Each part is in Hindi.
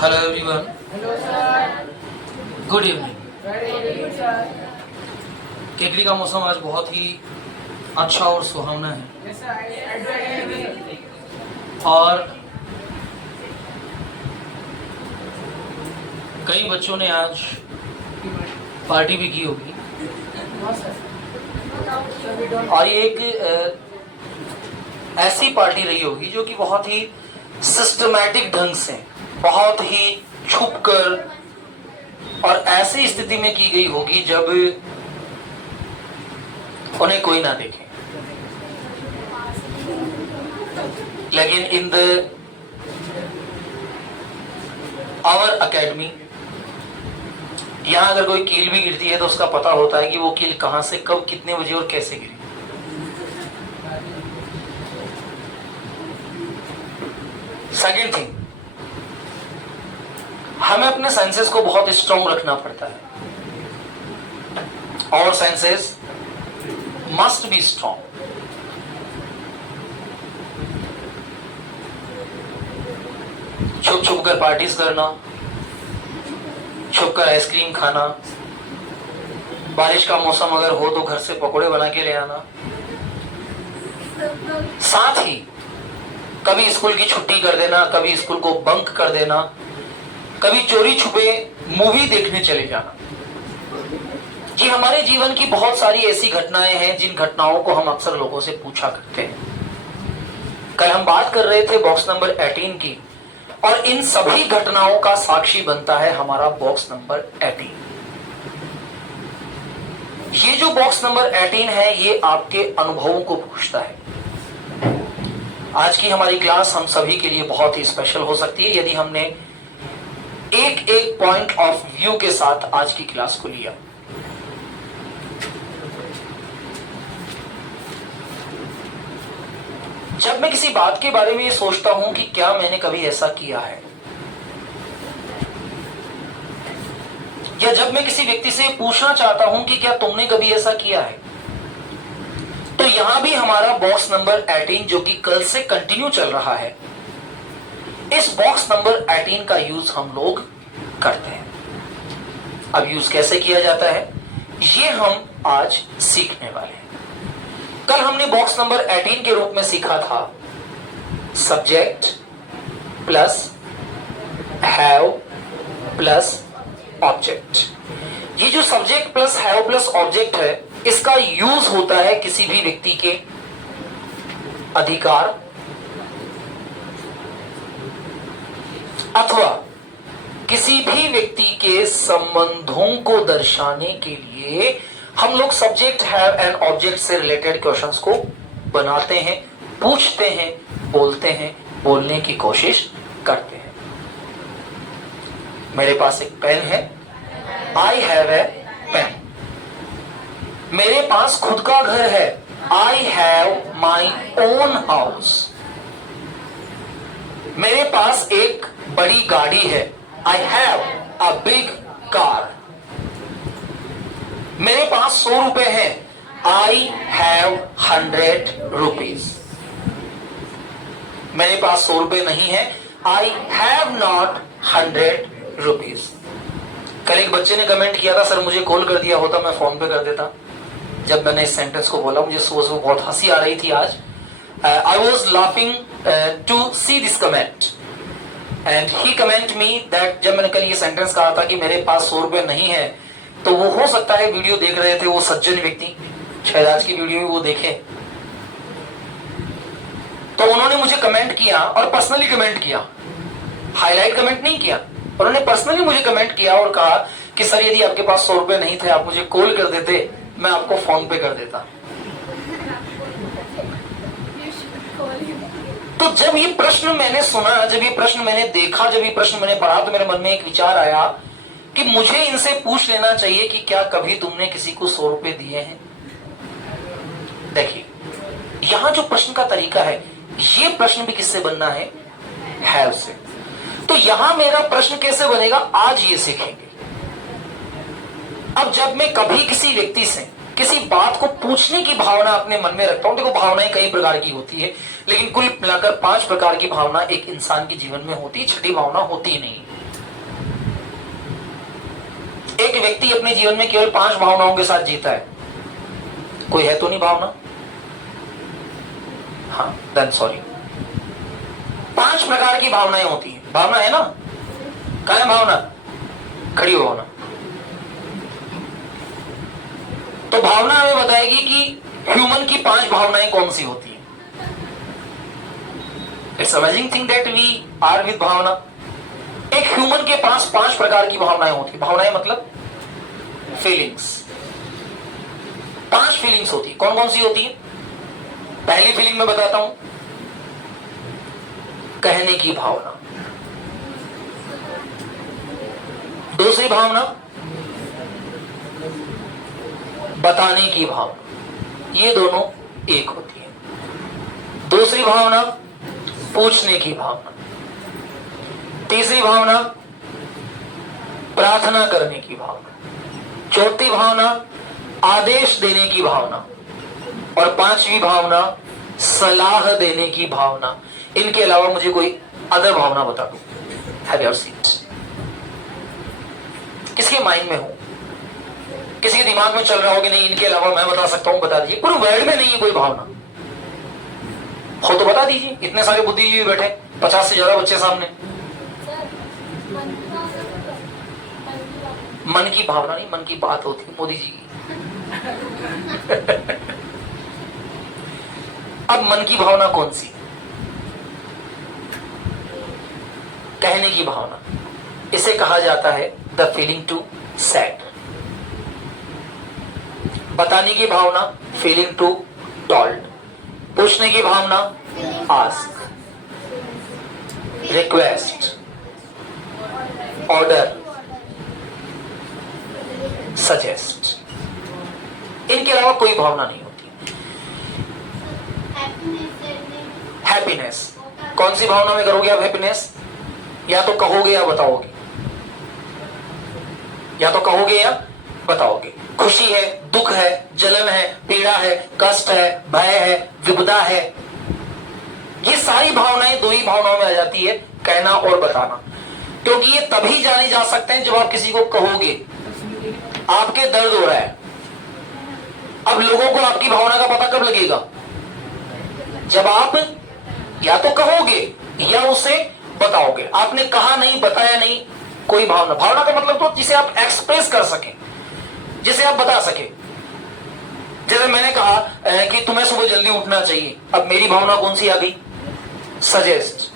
Hello everyone. Hello sir. Good evening. Very good evening sir. केतली का मौसम आज बहुत ही अच्छा और सुहावना है Yes sir. I do agree with you. और कई बच्चों ने आज पार्टी भी की होगी No sir. Sir we don't. और ये एक ऐसी पार्टी रही होगी जो कि बहुत ही सिस्टमैटिक ढंग से, बहुत ही छुपकर और ऐसी स्थिति में की गई होगी जब उन्हें कोई ना देखे। लेकिन इन द आवर अकेडमी यहां अगर कोई कील भी गिरती है तो उसका पता होता है कि वो कील कहां से, कब, कितने बजे और कैसे गिरी। सेकेंड थिंग, हमें अपने सेंसेस को बहुत स्ट्रांग रखना पड़ता है। और सेंसेस मस्ट बी स्ट्रांग। छुप छुप कर पार्टीज करना, छुप कर आइसक्रीम खाना, बारिश का मौसम अगर हो तो घर से पकोड़े बना के ले आना, साथ ही कभी स्कूल की छुट्टी कर देना, कभी स्कूल को बंक कर देना, कभी चोरी छुपे मूवी देखने चले जाना। ये हमारे जीवन की बहुत सारी ऐसी घटनाएं हैं जिन घटनाओं को हम अक्सर लोगों से पूछा करते हैं। कल हम बात कर रहे थे बॉक्स नंबर 18 की, और इन सभी घटनाओं का साक्षी बनता है हमारा बॉक्स नंबर 18। ये जो बॉक्स नंबर 18 है ये आपके अनुभवों को पूछता है। आज की हमारी क्लास हम सभी के लिए बहुत ही स्पेशल हो सकती है यदि हमने एक एक पॉइंट ऑफ व्यू के साथ आज की क्लास को लिया। जब मैं किसी बात के बारे में ये सोचता हूं कि क्या मैंने कभी ऐसा किया है, या जब मैं किसी व्यक्ति से पूछना चाहता हूं कि क्या तुमने कभी ऐसा किया है, तो यहां भी हमारा बॉक्स नंबर 18 जो कि कल से कंटिन्यू चल रहा है, इस बॉक्स नंबर 18 का यूज हम लोग करते हैं। अब यूज कैसे किया जाता है ये हम आज सीखने वाले हैं। कल हमने बॉक्स नंबर 18 के रूप में सीखा था subject plus have plus object. ये जो subject plus have plus object है इसका यूज होता है किसी भी व्यक्ति के अधिकार अथवा किसी भी व्यक्ति के संबंधों को दर्शाने के लिए हम लोग सब्जेक्ट हैव एंड ऑब्जेक्ट से रिलेटेड क्वेश्चंस को बनाते हैं, पूछते हैं, बोलते हैं, बोलने की कोशिश करते हैं। मेरे पास एक पेन है, आई हैव ए पेन। मेरे पास खुद का घर है, I have my own house. मेरे पास एक बड़ी गाड़ी है, I have a big car. मेरे पास 100 रुपए हैं, आई हैव 100 रुपीज। मेरे पास 100 रुपए नहीं है, आई हैव नॉट 100 रुपीज। कल एक बच्चे ने कमेंट किया था, सर मुझे कॉल कर दिया होता मैं फोन पे कर देता। जब मैंने इस सेंटेंस को बोला मुझे सोच में बहुत हंसी आ रही थी आज। I was laughing to see this comment and he comment me that जब मैंने कल ये सेंटेंस कहा था कि मेरे पास 100 रुपए नहीं है, तो वो हो सकता है वीडियो देख रहे थे वो सज्जन व्यक्ति, शायद आज की वीडियो में वो देखे, तो उन्होंने मुझे कमेंट किया और पर्सनली कमेंट किया, हाईलाइट कमेंट नहीं किया। उन्होंने पर्सनली मुझे कमेंट किया और कहा कि सर यदि आपके पास 100 रुपए नहीं थे आप मुझे कॉल कर देते, मैं आपको फोन पे कर देता। तो जब ये प्रश्न मैंने सुना, जब ये प्रश्न मैंने देखा, जब ये प्रश्न मैंने पढ़ा, तो मेरे मन में एक विचार आया कि मुझे इनसे पूछ लेना चाहिए कि क्या कभी तुमने किसी को 100 रुपए दिए हैं। देखिए यहां जो प्रश्न का तरीका है, ये प्रश्न भी किससे बनना है, हैव से। तो यहां मेरा प्रश्न कैसे बनेगा आज ये सीखेंगे। अब जब मैं कभी किसी व्यक्ति से किसी बात को पूछने की भावना अपने मन में रखता हूं, देखो भावनाएं कई प्रकार की होती है, लेकिन कुल मिलाकर 5 प्रकार की भावना एक इंसान के जीवन में होती है, छठी भावना होती ही नहीं। एक व्यक्ति अपने जीवन में केवल 5 भावनाओं के साथ जीता है, कोई है तो नहीं भावना? हाँ, देन सॉरी। 5 प्रकार की भावनाएं होती है। भावना है ना? कहाँ है भावना? खड़ी हो भावना। तो भावना हमें बताएगी कि ह्यूमन की 5 भावनाएं कौन सी होती है। It's amazing thing that we are with Bhavna. एक ह्यूमन के पास 5 प्रकार की भावनाएं होती है। भावनाएं मतलब फीलिंग्स। 5 फीलिंग्स होती है। कौन कौन सी होती है? पहली फीलिंग मैं बताता हूं, कहने की भावना। दूसरी भावना, बताने की भावना। ये दोनों एक होती है। दूसरी भावना, पूछने की भावना। तीसरी भावना, प्रार्थना करने की भावना। चौथी भावना, आदेश देने की भावना। और 5वीं भावना, सलाह देने की भावना। इनके अलावा मुझे कोई अदर भावना बता दो। Have your seat. किसके माइंड में हो? किसी के दिमाग में चल रहा हो कि नहीं इनके अलावा मैं बता सकता हूं, बता दीजिए। पूरे वर्ल्ड में नहीं है कोई भावना हो तो बता दीजिए। इतने सारे बुद्धिजीवी बैठे, 50 से ज्यादा बच्चे सामने। मन की भावना नहीं, मन की बात होती है मोदी जी की। अब मन की भावना कौन सी? कहने की भावना। इसे कहा जाता है द फीलिंग टू सैड। बताने की भावना, फीलिंग टू टॉल्ड। पूछने की भावना, आस्क। Request, order, suggest. इनके अलावा कोई भावना नहीं होती। हैप्पीनेस। कौन सी भावना में करोगे आप हैप्पीनेस? या तो कहोगे या बताओगे। या तो कहोगे या बताओगे। खुशी है, दुख है, जलन है, पीड़ा है, कष्ट है, भय है, विपदा है। ये सारी भावनाएं 2 ही भावनाओं में आ जाती है, कहना और बताना। क्योंकि ये तभी जाने जा सकते हैं जब आप किसी को कहोगे। आपके दर्द हो रहा है, अब लोगों को आपकी भावना का पता कब लगेगा? जब आप या तो कहोगे या उसे बताओगे। आपने कहा नहीं, बताया नहीं, कोई भावना। भावना का मतलब तो जिसे आप एक्सप्रेस कर सके, जिसे आप बता सके। जैसे मैंने कहा कि तुम्हें सुबह जल्दी उठना चाहिए। अब मेरी भावना कौन सी आ गई? सजेस्ट।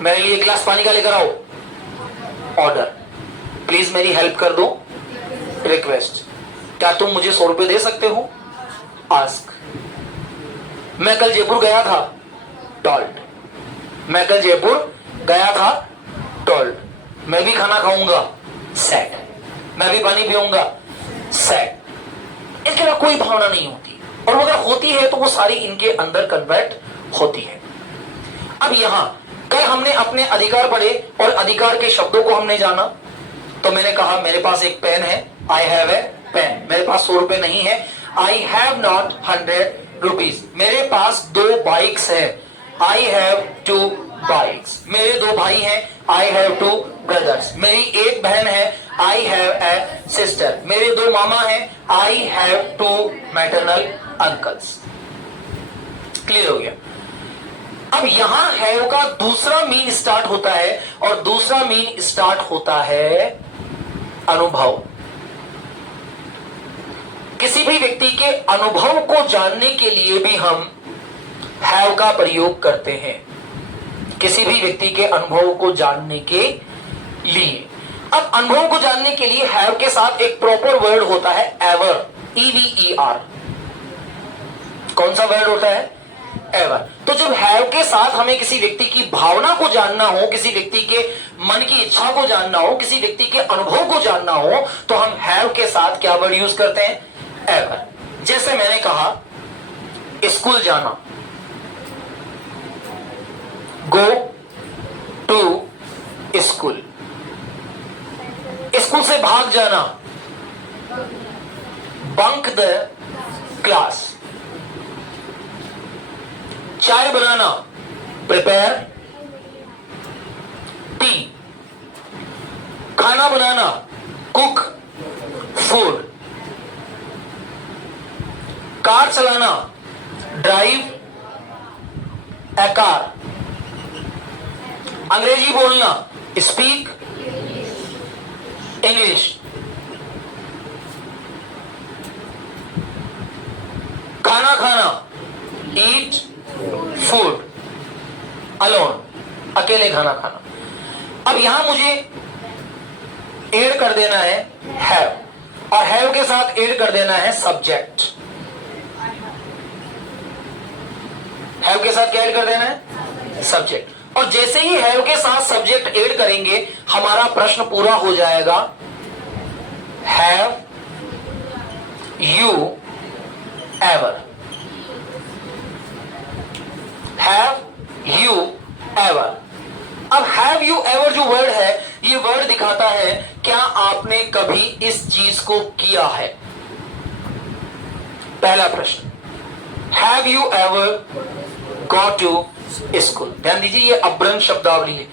मेरे लिए 1 गिलास पानी का लेकर आओ। ऑर्डर। प्लीज मेरी हेल्प कर दो। रिक्वेस्ट। क्या तुम मुझे 100 रुपए दे सकते हो? आस्क। मैं कल जयपुर गया था। टॉल्ड। मैं कल जयपुर गया था। टॉल्ड। मैं भी खाना खाऊंगा। सैड। मैं भी पानी पीऊंगा। सैड। इसके अलावा कोई भावना नहीं होती, और अगर होती है तो वो सारी इनके अंदर कन्वर्ट होती है। अब यहां कल हमने अपने अधिकार पढ़े और अधिकार के शब्दों को हमने जाना। तो मैंने कहा मेरे पास एक पेन है, आई हैव ए पेन। मेरे पास 100 रुपए नहीं है, आई हैव नॉट 100 रुपीज। मेरे पास 2 बाइक्स है, आई हैव 2 बाइक्स। मेरे 2 भाई हैं, आई हैव 2 ब्रदर्स। मेरी एक बहन है, आई हैव ए सिस्टर। मेरे 2 मामा हैं, I have 2 maternal uncles. Clear हो गया? अब यहां हैव का दूसरा मीन स्टार्ट होता है, और दूसरा मीन स्टार्ट होता है अनुभव। किसी भी व्यक्ति के अनुभव को जानने के लिए भी हम हैव का प्रयोग करते हैं। किसी भी व्यक्ति के अनुभव को जानने के लिए। अब अनुभव को जानने के लिए हैव के साथ एक प्रॉपर वर्ड होता है एवर। EVER। कौन सा वर्ड होता है? एवर। तो जब हैव के साथ हमें किसी व्यक्ति की भावना को जानना हो, किसी व्यक्ति के मन की इच्छा को जानना हो, किसी व्यक्ति के अनुभव को जानना हो, तो हम हैव के साथ क्या वर्ड यूज करते हैं? एवर। जैसे मैंने कहा स्कूल जाना, गो टू स्कूल। स्कूल से भाग जाना, बंक द क्लास। चाय बनाना, प्रिपेयर टी। खाना बनाना, कुक फूड। कार चलाना, ड्राइव ए कार। अंग्रेजी बोलना, स्पीक इंग्लिश। खाना खाना, ईट फूड अलोन, अकेले खाना खाना। अब यहां मुझे ऐड कर देना है हैव, और हैव के साथ ऐड कर देना है सब्जेक्ट। हैव के साथ क्या ऐड कर देना है? सब्जेक्ट। और जैसे ही हैव के साथ सब्जेक्ट ऐड करेंगे हमारा प्रश्न पूरा हो जाएगा। Have you ever, have you ever. अब हैव यू एवर जो वर्ड है, ये वर्ड दिखाता है क्या आपने कभी इस चीज को किया है। पहला प्रश्न, have you ever go to school. ध्यान दीजिए, ये अभ्रंश शब्दावली है।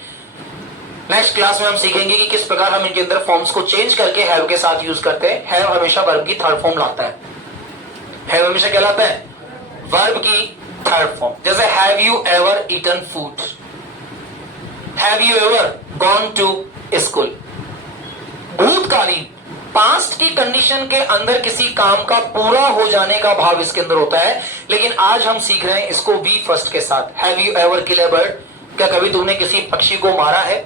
नेक्स्ट क्लास में हम सीखेंगे कि किस प्रकार हम इनके अंदर फॉर्म्स को चेंज करके हैव के साथ यूज करते हैं। हैव हमेशा वर्ब की थर्ड फॉर्म लाता है। हैव हमेशा क्या लाता है? वर्ब की थर्ड फॉर्म। जैसे have you ever eaten food, have you ever gone to school. भूतकालीन पास्ट की कंडीशन के अंदर किसी काम का पूरा हो जाने का भाव इसके अंदर होता है, लेकिन आज हम सीख रहे हैं इसको वी फर्स्ट के साथ। Have you ever kill a bird, क्या कभी तुमने किसी पक्षी को मारा है?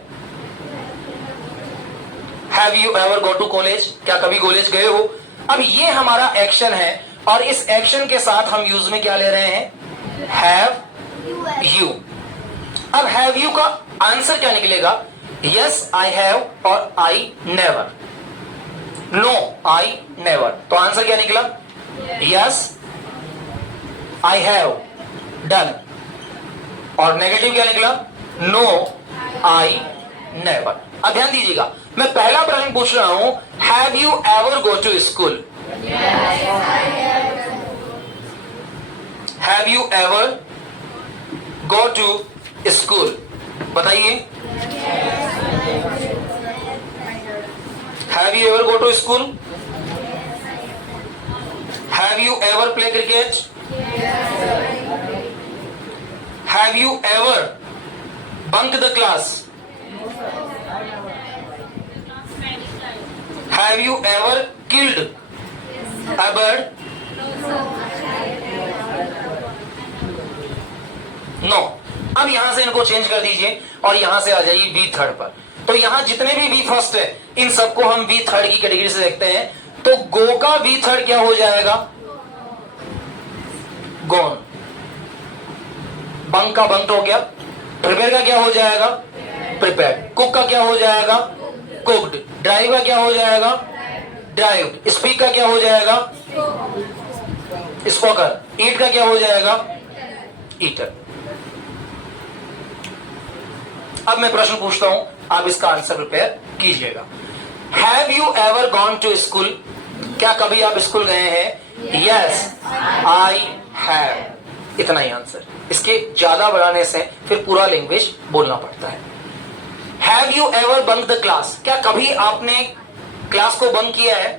Have you ever go to college, क्या कभी कॉलेज गए हो? अब ये हमारा एक्शन है, और इस एक्शन के साथ हम यूज में क्या ले रहे हैं? Have you. अब हैव यू का आंसर क्या निकलेगा? यस आई हैव और I never. No I never, तो आंसर क्या निकला? यस आई हैव डन, और नेगेटिव क्या निकला? No I never. अब ध्यान दीजिएगा, मैं पहला प्रश्न पूछ रहा हूं, have you ever go to school? Have you ever go to school? बताइए। Have you ever go to school? Have you ever play cricket? Have you ever bunk the class? Have you ever killed a bird? No. अब यहां से इनको चेंज कर दीजिए और यहां से आ जाइए वी थर्ड पर। तो यहां जितने भी वी फर्स्ट है इन सबको हम वी थर्ड की कैटेगरी से देखते हैं। तो गो का वी थर्ड क्या हो जाएगा? गॉन। बंक का बंक हो गया। प्रिपेयर का क्या हो जाएगा? प्रिपेयर। कुक का क्या हो जाएगा? कुक्ड। ड्राइव का क्या हो जाएगा? ड्राइव्ड। स्पीक का क्या हो जाएगा? स्पोकन। ईट का क्या हो जाएगा? ईटर। अब मैं प्रश्न पूछता हूं, आप इसका आंसर प्रिपेयर कीजिएगा। Have you ever gone to school? क्या कभी आप स्कूल गए हैं? Yes I have. इतना ही आंसर। इसके ज्यादा बढ़ाने से फिर पूरा लैंग्वेज बोलना पड़ता है। Have you ever bunk the class? क्या कभी आपने क्लास को बंक किया है?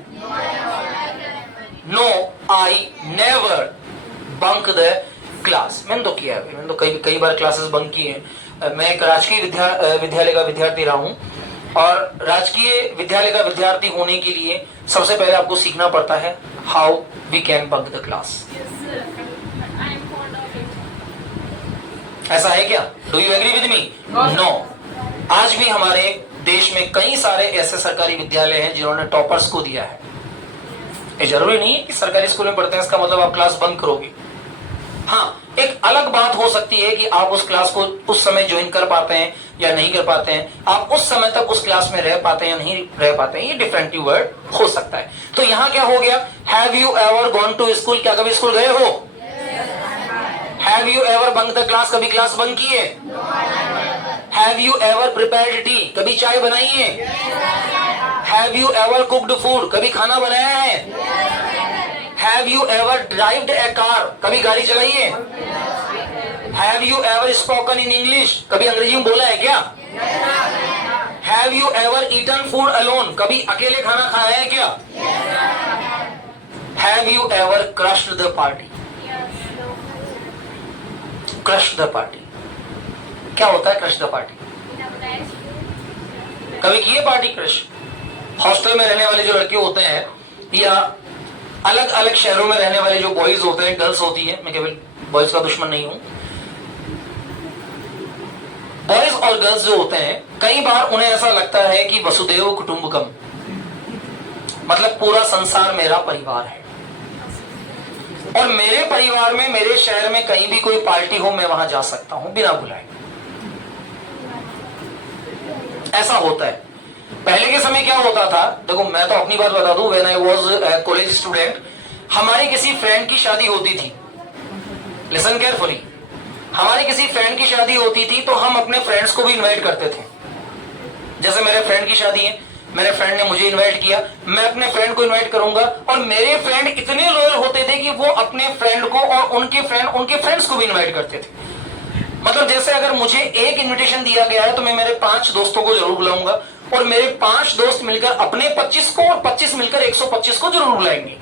No I never bunk the class. मैंने तो किया है, मैंने तो कई बार क्लासेस बंक की हैं। मैं एक राजकीय विद्यालय का विद्यार्थी रहा हूं, और राजकीय विद्यालय का विद्यार्थी होने के लिए सबसे पहले आपको सीखना पड़ता है how we can bunk the class. ऐसा है क्या? Do you agree with me? No. आज भी हमारे देश में कई सारे ऐसे सरकारी विद्यालय हैं जिन्होंने टॉपर्स को दिया है। ये जरूरी नहीं है कि सरकारी स्कूल में पढ़ते हैं इसका मतलब आप क्लास बंक करोगे। हाँ, एक अलग बात हो सकती है कि आप उस क्लास को उस समय ज्वाइन कर पाते हैं या नहीं कर पाते हैं, आप उस समय तक उस क्लास में रह पाते हैं या नहीं रह पाते हैं, ये डिफरेंट वर्ड हो सकता है। तो यहां क्या हो गया? Have you ever gone to school? क्या कभी स्कूल गए हो? Have you ever bunk the class? कभी क्लास बंक की है? Have you ever prepared tea? कभी चाय बनाई है? Have you ever cooked food? कभी खाना बनाया है? Have you ever drived a car? कभी गाड़ी चलाई है? Have you ever spoken in English? कभी अंग्रेजी में बोला है क्या? Have you ever eaten food alone? कभी अकेले खाना खाया है क्या? Have you ever crushed the party? Crushed the party क्या होता है? क्रश द पार्टी कभी किए पार्टी क्रश? हॉस्टल में रहने वाले जो लड़के होते हैं या अलग अलग शहरों में रहने वाले जो बॉयज होते हैं, गर्ल्स होती है, मैं केवल बॉयज का दुश्मन नहीं हूं, बॉयज और गर्ल्स जो होते हैं कई बार उन्हें ऐसा लगता है कि वसुदेव कुटुंबकम, मतलब पूरा संसार मेरा परिवार है और मेरे परिवार में, मेरे शहर में कहीं भी कोई पार्टी हो मैं वहां जा सकता हूं बिना बुलाए। ऐसा होता है। पहले के समय क्या होता था, देखो मैं तो अपनी बात बता दूं, when I was college student, हमारी किसी फ्रेंड की शादी होती थी, लिसन केयरफुली, हमारी किसी फ्रेंड की शादी होती थी तो हम अपने फ्रेंड्स को भी इनवाइट करते थे। जैसे मेरे फ्रेंड की शादी है, मेरे फ्रेंड ने मुझे इनवाइट किया, मैं अपने फ्रेंड को इनवाइट करूंगा और मेरे फ्रेंड इतने लॉयल होते थे कि वो अपने फ्रेंड को और उनके फ्रेंड्स को भी इनवाइट करते थे। मतलब जैसे अगर मुझे एक इनविटेशन दिया गया है तो मैं मेरे 5 दोस्तों को जरूर बुलाऊंगा और मेरे 5 दोस्त मिलकर अपने 25 को और 25 मिलकर 125 को जरूर बुलाएंगे।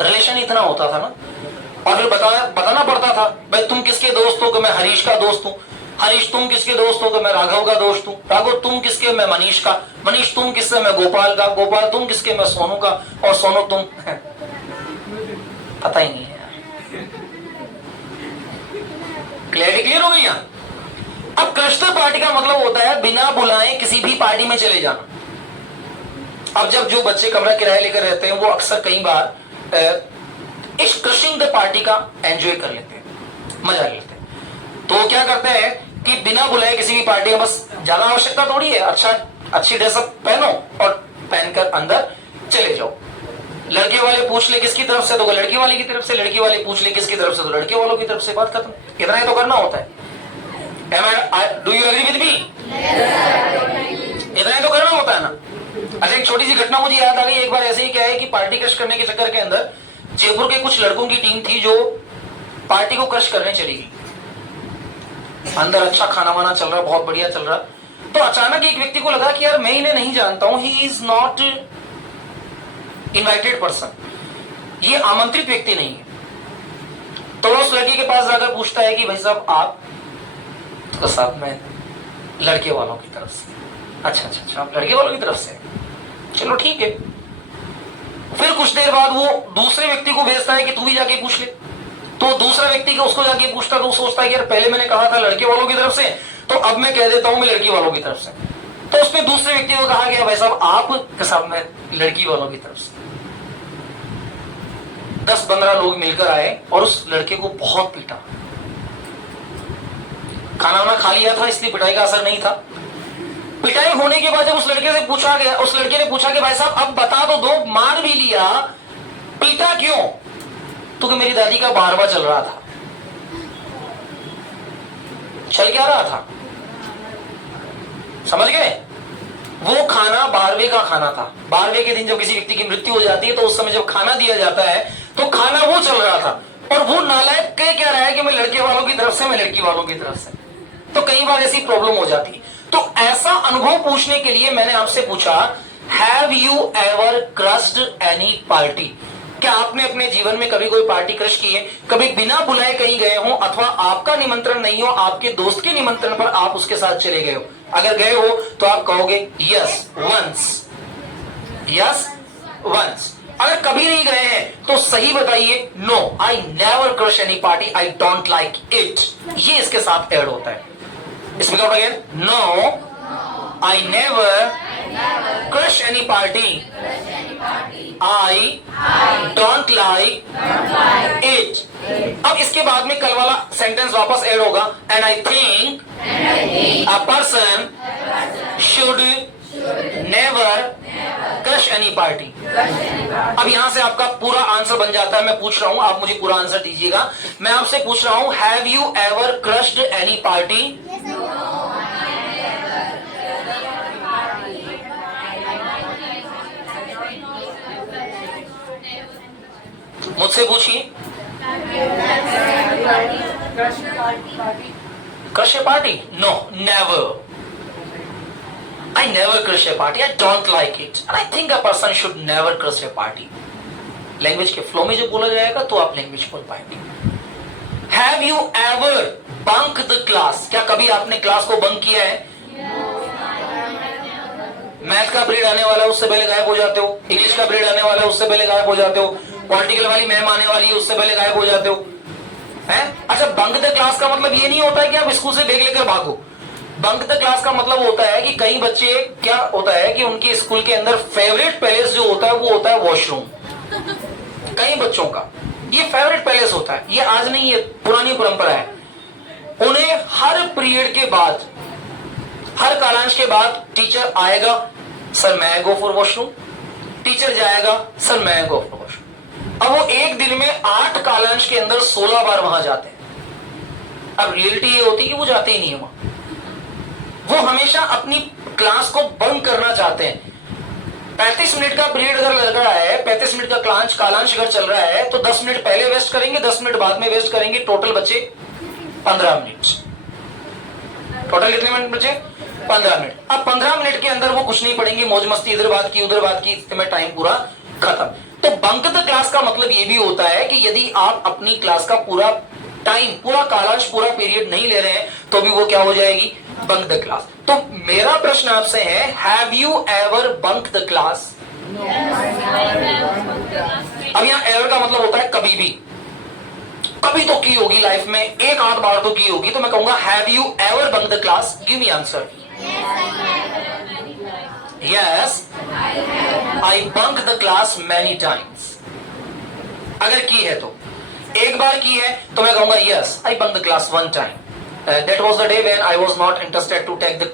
रिलेशन इतना होता था ना। और फिर बताना पड़ता था, भाई तुम किसके दोस्त हो? कि मैं हरीश का दोस्त हूं। हरीश तुम किसके दोस्त हो? कि मैं राघव का दोस्त हूं। राघव तुम किसके? मैं मनीष का। मनीष तुम किससे? मैं गोपाल का। गोपाल तुम किसके? मैं सोनू का। और सोनू तुम पता ही नहीं है। क्लियर हो गई यहाँ? अब क्रश द पार्टी का मतलब होता है बिना बुलाए किसी भी पार्टी में चले जाना। अब जब जो बच्चे कमरा किराया लेकर रहते हैं वो अक्सर कई बार इस क्रशिंग द पार्टी का एंजॉय कर लेते हैं, मजा ले लेते हैं। तो क्या करते हैं कि बिना बुलाए किसी भी पार्टी में, बस जाना आवश्यकता थोड़ी है, अच्छी ड्रेसअप पहनो और पहनकर अंदर चले जाओ। लड़के वाले पूछ ले किसकी तरफ से, तो लड़की वाले की तरफ से। लड़की वाले पूछ ले किसकी तरफ से, तो लड़के वालों की तरफ से। बात खत्म। इतना ही तो करना होता है। Do you agree with me? इतना ही तो करना होता है ना। अच्छा, एक छोटी सी घटना मुझे याद आ गई। एक बार ऐसे ही क्या है कि पार्टी क्रश करने के चक्कर के अंदर जयपुर के कुछ लड़कों की टीम थी जो पार्टी को क्रश करने चली गई। अंदर अच्छा खाना वाना चल रहा, बहुत बढ़िया चल रहा। तो अचानक एक व्यक्ति को लगा कि यार मैं इन्हें नहीं जानता हूं, he is not invited person, ये आमंत्रित व्यक्ति नहीं है। तो उस लड़की के पास जाकर पूछता है कि भाई साहब आप? तो साहब मैं लड़के वालों की तरफ से। अच्छा, आप लड़के वालों की तरफ से, चलो ठीक है। फिर कुछ देर बाद वो दूसरे व्यक्ति को भेजता है कि तू भी जाके पूछ ले। तो दूसरा व्यक्ति उसको जाके पूछता, तो सोचता है कि यार पहले मैंने कहा था लड़के वालों की तरफ से, तो अब मैं कह देता हूं मैं लड़की वालों की तरफ से। तो उसने दूसरे व्यक्ति को कहा गया भाई साहब आप? साहब मैं लड़की वालों की तरफ से। 10-15 लोग मिलकर आए और उस लड़के को बहुत पीटा। खाना वाना खा लिया था इसलिए पिटाई का असर नहीं था। पिटाई होने के बाद जब उस लड़के से पूछा गया, उस लड़के ने पूछा कि भाई साहब अब बता तो दो, मार भी लिया, पीटा क्यों? तो कि मेरी दादी का 12वां चल रहा था। चल क्या रहा था? समझ गए? वो खाना 12वें का खाना था। 12वें के दिन जब किसी व्यक्ति की मृत्यु हो जाती है तो उस समय जब खाना दिया जाता है तो खाना वो चल रहा था और वो नालायक कह क्या रहा है कि मैं लड़के वालों की तरफ से, मैं लड़की वालों की तरफ से। तो कई बार ऐसी प्रॉब्लम हो जाती। तो ऐसा अनुभव पूछने के लिए मैंने आपसे पूछा, have you ever crushed any party? क्या आपने अपने जीवन में कभी कोई पार्टी क्रश की है? कभी बिना बुलाए कहीं गए हो अथवा आपका निमंत्रण नहीं हो, आपके दोस्त के निमंत्रण पर आप उसके साथ चले गए हो? अगर गए हो तो आप कहोगे यस वंस, यस वंस। अगर कभी नहीं गए हैं तो सही बताइए, no I never crush any party, I don't like it. ये इसके साथ ऐड होता है। Speak out again, no I never crush any party, I don't like it. अब इसके बाद में कल वाला सेंटेंस वापस ऐड होगा, and I think a person should never crush any party. अब यहां से आपका पूरा आंसर बन जाता है। मैं पूछ रहा हूं, आप मुझे पूरा आंसर दीजिएगा। मैं आपसे पूछ रहा हूं, have you ever crushed any party? मुझसे पूछिए। Crush party? No, never. I never crush a party. I don't like it. And I think a person should never crush a party. Language के फ्लो में जो बोला जाएगा तो आप लैंग्वेज बोल पाएंगे. Have you ever bunked the class? क्या कभी आपने क्लास को बंक किया है? मैथ का पीरियड आने वाला है उससे पहले गायब हो जाते हो. इंग्लिश का पीरियड आने वाला है उससे पहले गायब हो जाते हो. पॉलिटिकल वाली मैम आने वाली है उससे पहले गायब हो जाते हो. हैं? अच्छा, बंक द क्लास का मतलब ये नहीं होता है कि आप स्कूल से बैग लेकर भागो. बंक द क्लास का मतलब होता है कि कई बच्चे, क्या होता है कि उनके स्कूल के अंदर फेवरेट पैलेस जो होता है वो होता है वॉशरूम. कई बच्चों का ये फेवरेट पैलेस होता है. ये आज नहीं, ये पुरानी परंपरा है. उन्हें हर पीरियड के बाद, हर कालांश के बाद टीचर आएगा, सर मैं गो फॉर वॉशरूम. टीचर जाएगा, सर मैं गो फॉर वॉशरूम. अब वो एक दिन में 8 कालांश के अंदर 16 बार वहां जाते हैं. अब रियलिटी ये होती है कि वो जाते ही नहीं है वहां. वो हमेशा अपनी क्लास को बंक करना चाहते हैं. 35 मिनट का पीरियड अगर लग रहा है, 35 मिनट का कालांश अगर चल रहा है तो 10 मिनट पहले वेस्ट करेंगे, 10 मिनट बाद में वेस्ट करेंगे. टोटल बचे 15 मिनट. टोटल कितने मिनट बचे? 15 मिनट. अब 15 मिनट के अंदर वो कुछ नहीं पढ़ेंगे, मौज मस्ती, इधर बात की उधर बात की, इतने में टाइम पूरा खत्म. तो बंक द क्लास का मतलब ये भी होता है कि यदि आप अपनी क्लास का पूरा टाइम, पूरा कालांश, पूरा पीरियड नहीं ले रहे हैं तो भी वो क्या हो जाएगी? Bunk the class. तो मेरा प्रश्न आपसे है, have you ever bunk the class? अब यहां एवर का मतलब होता है कभी भी. कभी तो की होगी लाइफ में, एक आध बार तो की होगी. तो मैं कहूंगा have you ever bunk the class? Give me answer. Yes, I bunk the class many times. अगर की है तो, एक बार की है तो मैं कहूंगा yes, I bunk the class one time. That was the day when I was not interested to take the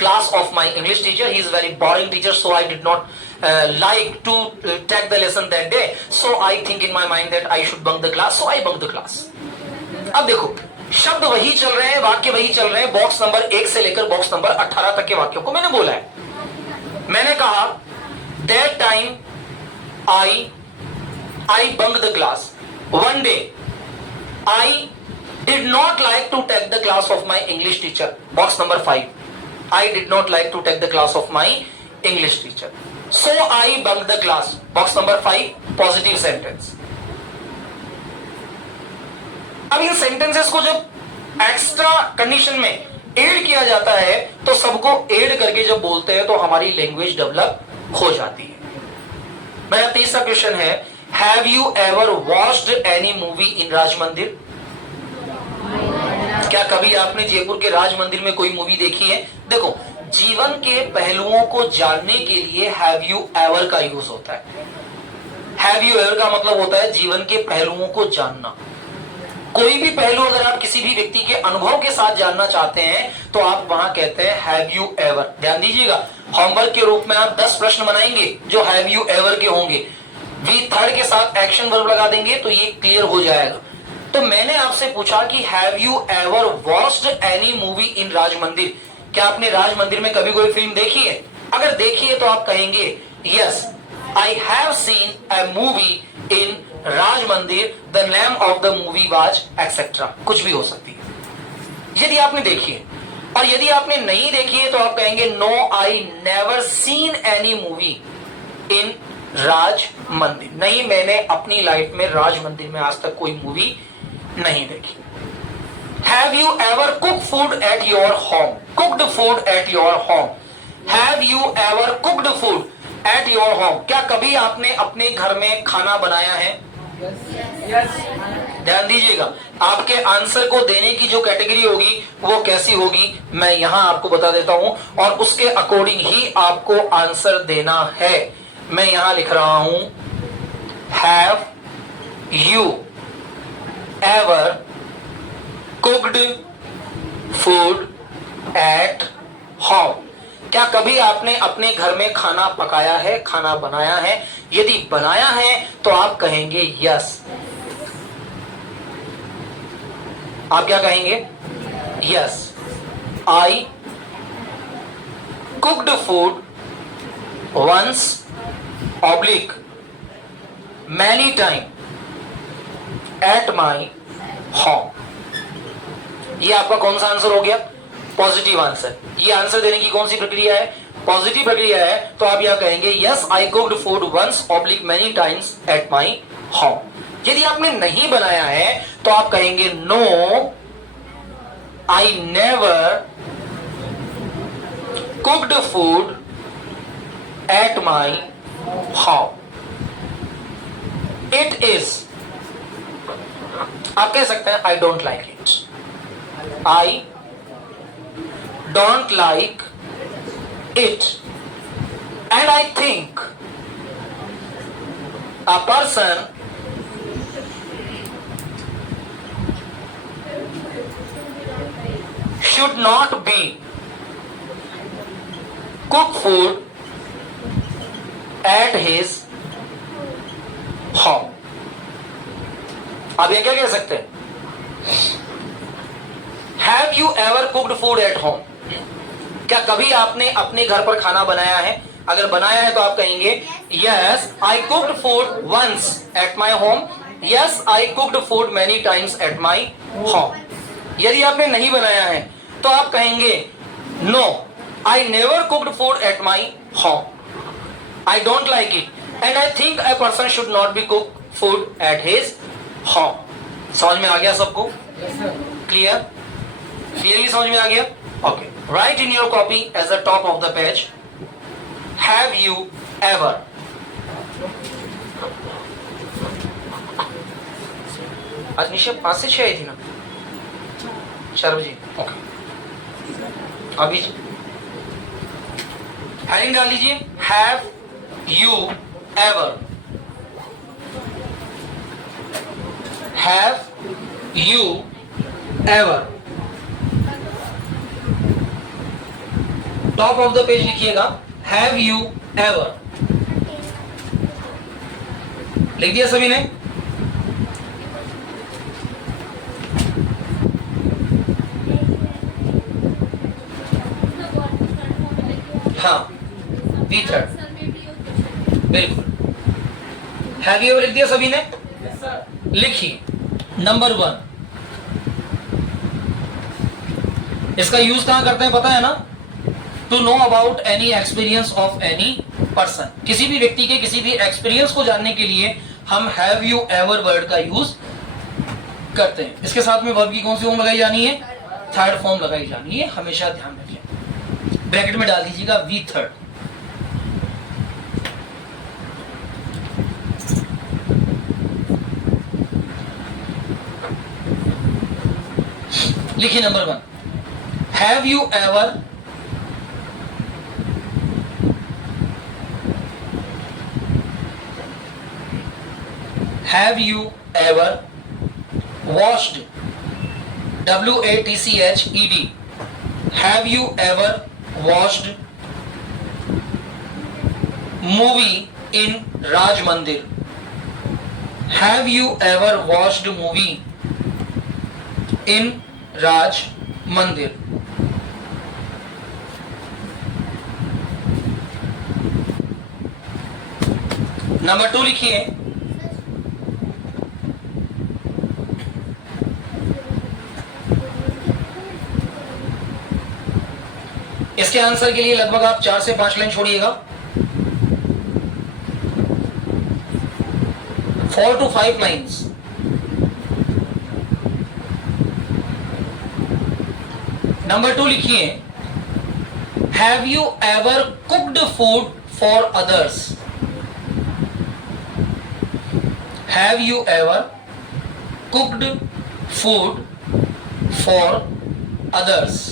class of my English teacher. He is very boring teacher, so I did not like to take the lesson that day. So I think in my mind that I should bunk the class. So I bunked the class. अब देखो, शब्द वही चल रहे हैं, वाक्य वही चल रहे हैं. बॉक्स नंबर 1 से लेकर बॉक्स नंबर 18 तक के वाक्यों को मैंने बोला है. मैंने कहा that time I bunked the class. One day I did not like to take the class of my English teacher. Box number 5. I did not like to take the class of my English teacher. So I bunked the class. Box number 5. Positive sentence. अब इन सेंटेंसेस को जब एक्स्ट्रा कंडीशन में एड किया जाता है तो सबको एड करके जब बोलते हैं तो हमारी लैंग्वेज डेवलप हो जाती है. मेरा तीसरा क्वेश्चन है, have you ever watched any movie in Raj Mandir? क्या कभी आपने जयपुर के राज मंदिर में कोई मूवी देखी है? देखो, जीवन के पहलुओं को जानने के लिए हैव यू एवर का यूज होता है. हैव यू एवर का मतलब होता है जीवन के पहलुओं को जानना. कोई भी पहलू अगर आप किसी भी व्यक्ति के अनुभव के साथ जानना चाहते हैं तो आप वहां कहते हैं हैव यू एवर. ध्यान दीजिएगा, होमवर्क के रूप में आप 10 प्रश्न बनाएंगे जो हैव यू एवर के होंगे. वी थर्ड के साथ एक्शन वर्ब लगा देंगे तो ये क्लियर हो जाएगा. तो मैंने आपसे पूछा कि have you ever watched any movie in Raj Mandir? क्या आपने राज मंदिर में कभी कोई फिल्म देखी है? अगर देखी है तो आप कहेंगे yes, I have seen a movie in Raj Mandir, the name of the movie was etcetera. कुछ भी हो सकती है यदि आपने देखी है. और यदि आपने नहीं देखी है तो आप कहेंगे no, I never seen any movie in Raj Mandir. नहीं, मैंने अपनी लाइफ में राज मंदिर में आज तक कोई मूवी नहीं देखी. Have you ever cook food at your home? Cooked food at your home. Have you ever cooked food at your home? क्या कभी आपने अपने घर में खाना बनाया है? Yes. ध्यान दीजिएगा, आपके आंसर को देने की जो कैटेगरी होगी वो कैसी होगी मैं यहां आपको बता देता हूं और उसके अकॉर्डिंग ही आपको आंसर देना है. मैं यहां लिख रहा हूं, have you ever cooked food at home? क्या कभी आपने अपने घर में खाना पकाया है, खाना बनाया है? यदि बनाया है तो आप कहेंगे यस. आप क्या कहेंगे? Yes, I cooked food once oblique many time at my home. ये आपका कौन सा आंसर हो गया? Positive answer. ये आंसर देने की कौन सी प्रक्रिया है? पॉजिटिव प्रक्रिया है। तो आप यहां कहेंगे yes I cooked food once oblique many times at my home. यदि आपने नहीं बनाया है तो आप कहेंगे no I never cooked food at my home. It is, आप कह सकते हैं I don't like it. I don't like it, and I think a person should not be cook food at his home। अब ये क्या कह सकते हैं? Have you ever cooked food at home? क्या कभी आपने अपने घर पर खाना बनाया है? अगर बनाया है तो आप कहेंगे yes I cooked food once at my home, yes I cooked food many times at my home. यदि आपने नहीं बनाया है तो आप कहेंगे no I never cooked food at my home, I don't like it and I think a person should not be cook food at his home. समझ में आ गया सबको? क्लियर? क्लियरली समझ में आ गया? Okay, write in your copy as the top of the page, have you ever आज निशा 5 से 6 आई थी ना, 4 बजे। ओके, अभी हेडिंग डाल लीजिए have you ever, have you ever। Top of the page लिखिएगा हैव यू एवर। लिख दिया सभी ने? हाँ, वी थर्ड, बिल्कुल। हैव यू एवर लिख दिया सभी ने? लिखिए नंबर 1। इसका यूज कहां करते हैं पता है ना? To know about any experience of any person. किसी भी व्यक्ति के किसी भी एक्सपीरियंस को जानने के लिए हम हैव यू एवर वर्ड का यूज करते हैं। इसके साथ में वर्ब की कौन सी फॉर्म लगाई जानी है? थर्ड फॉर्म लगाई जानी है, हमेशा ध्यान रखें। ब्रैकेट में डाल दीजिएगा वी थर्ड। लिखिए number 1, have you ever Have you ever watched, WATCHED, have you ever watched movie in Raj Mandir? Have you ever watched movie in Raj Mandir? Number 2 लिखिए इसके आंसर के लिए लगभग आप 4 से 5 लाइन छोड़िएगा। 4 to 5 lines. नंबर 2 लिखिए have you ever cooked food for others? Have you ever cooked food for others?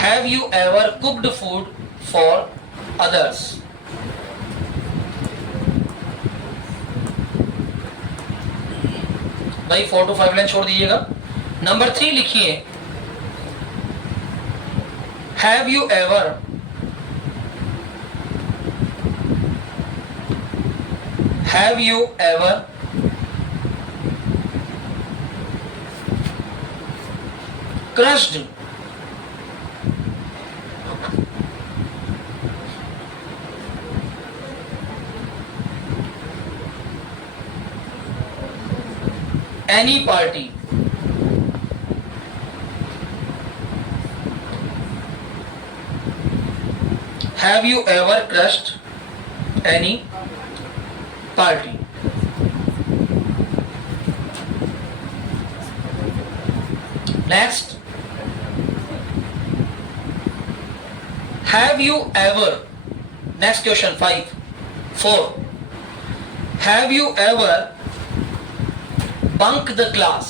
Have you ever cooked food for others? भाई 4 to 5 लाइन छोड़ दीजिएगा। नंबर 3 लिखिए have you ever crushed any party have you ever crushed any party? Next, have you ever, next question 4, have you ever bunk the class?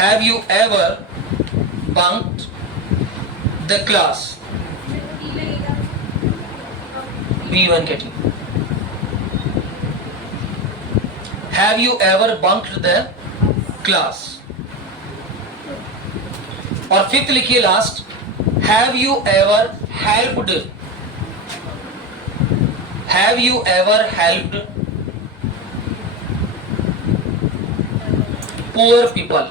Have you ever bunked the class? B1 getting. Have you ever bunked the class? और 5th लिखिए last, have you ever helped? Have you ever helped poor people?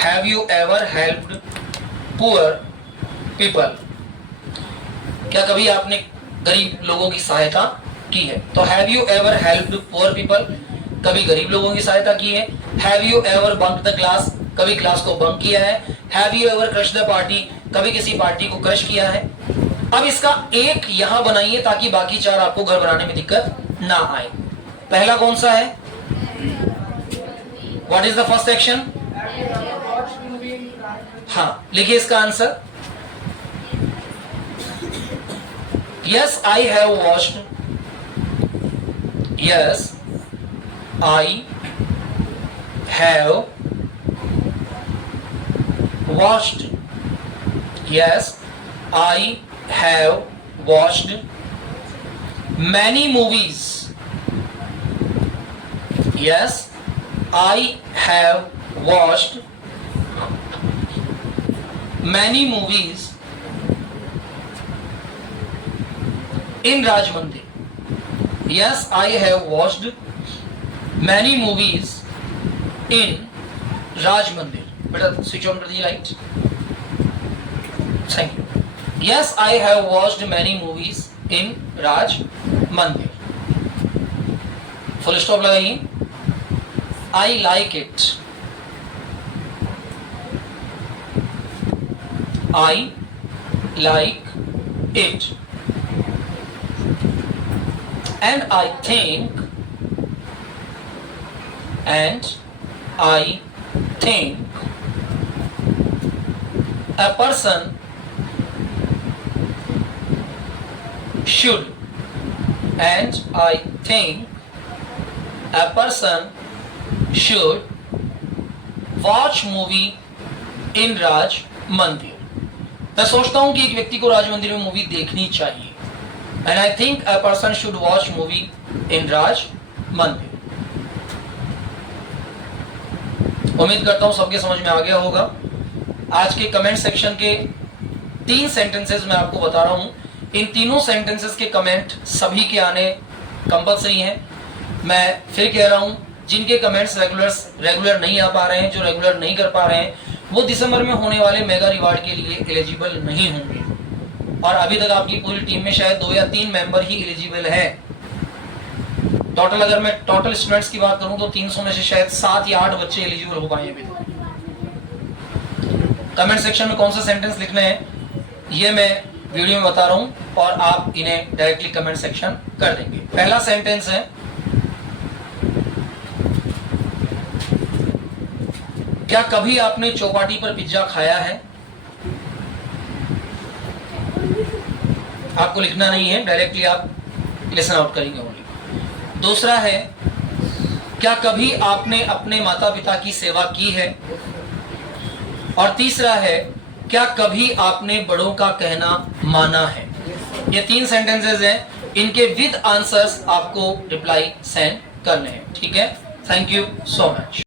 Have you ever helped poor people? क्या कभी आपने गरीब लोगों की सहायता की है? तो have you ever helped poor people, कभी गरीब लोगों की सहायता की है। Have you ever bunked the class, कभी क्लास को बंक किया है। Have you ever crushed the party, कभी किसी पार्टी को क्रश किया है। अब इसका एक यहां बनाइए ताकि बाकी 4 आपको घर बनाने में दिक्कत ना आए। पहला कौन सा है? What is the first action? हाँ, लिखिए इसका answer. Yes, I have watched. Yes, I have watched. Yes, I have watched many movies. Yes, I have watched many movies in Raj Mandir. Yes, I have watched many movies in Raj Mandir. Beta switch on the light. Thank you. Yes, I have watched many movies in Raj Mandir. Full stop लगाइए। I like it. I like it. And I think a person should, and I think a person should watch movie in Raj Mandir. मैं सोचता हूं कि एक व्यक्ति को राज मंदिर में मूवी देखनी चाहिए। And I think a person should watch movie in Raj Mandir. उम्मीद करता हूं सबके समझ में आ गया होगा। आज के कमेंट सेक्शन के 3 सेंटेंसेस मैं आपको बता रहा हूं। इन तीनों सेंटेंसेस के कमेंट सभी के आने कंपलसरी हैं। मैं फिर कह रहा हूं, जिनके कमेंट्स रेगुलर नहीं आ पा रहे हैं, जो रेगुलर नहीं कर पा रहे हैं, वो दिसंबर में होने वाले मेगा रिवार्ड के लिए एलिजिबल नहीं होंगे। और अभी तक आपकी पूरी टीम में शायद 2 या 3 मेंबर ही एलिजिबल है। टोटल अगर मैं टोटल स्टूडेंट्स की बात करूं तो 300 में से शायद 7 या 8 बच्चे एलिजिबल हो पाए अभी तक। कमेंट सेक्शन में कौन सा सेंटेंस लिखना है ये मैं वीडियो में बता रहा हूं और आप इन्हें डायरेक्टली कमेंट सेक्शन कर देंगे। पहला सेंटेंस है, क्या कभी आपने चौपाटी पर पिज्जा खाया है? आपको लिखना नहीं है, डायरेक्टली आप लिसन आउट करेंगे ओनली। दूसरा है, क्या कभी आपने अपने माता पिता की सेवा की है? और तीसरा है, क्या कभी आपने बड़ों का कहना माना है? ये 3 सेंटेंसेस हैं, इनके विद आंसर्स आपको रिप्लाई सेंड करने हैं। ठीक है, थैंक यू सो मच।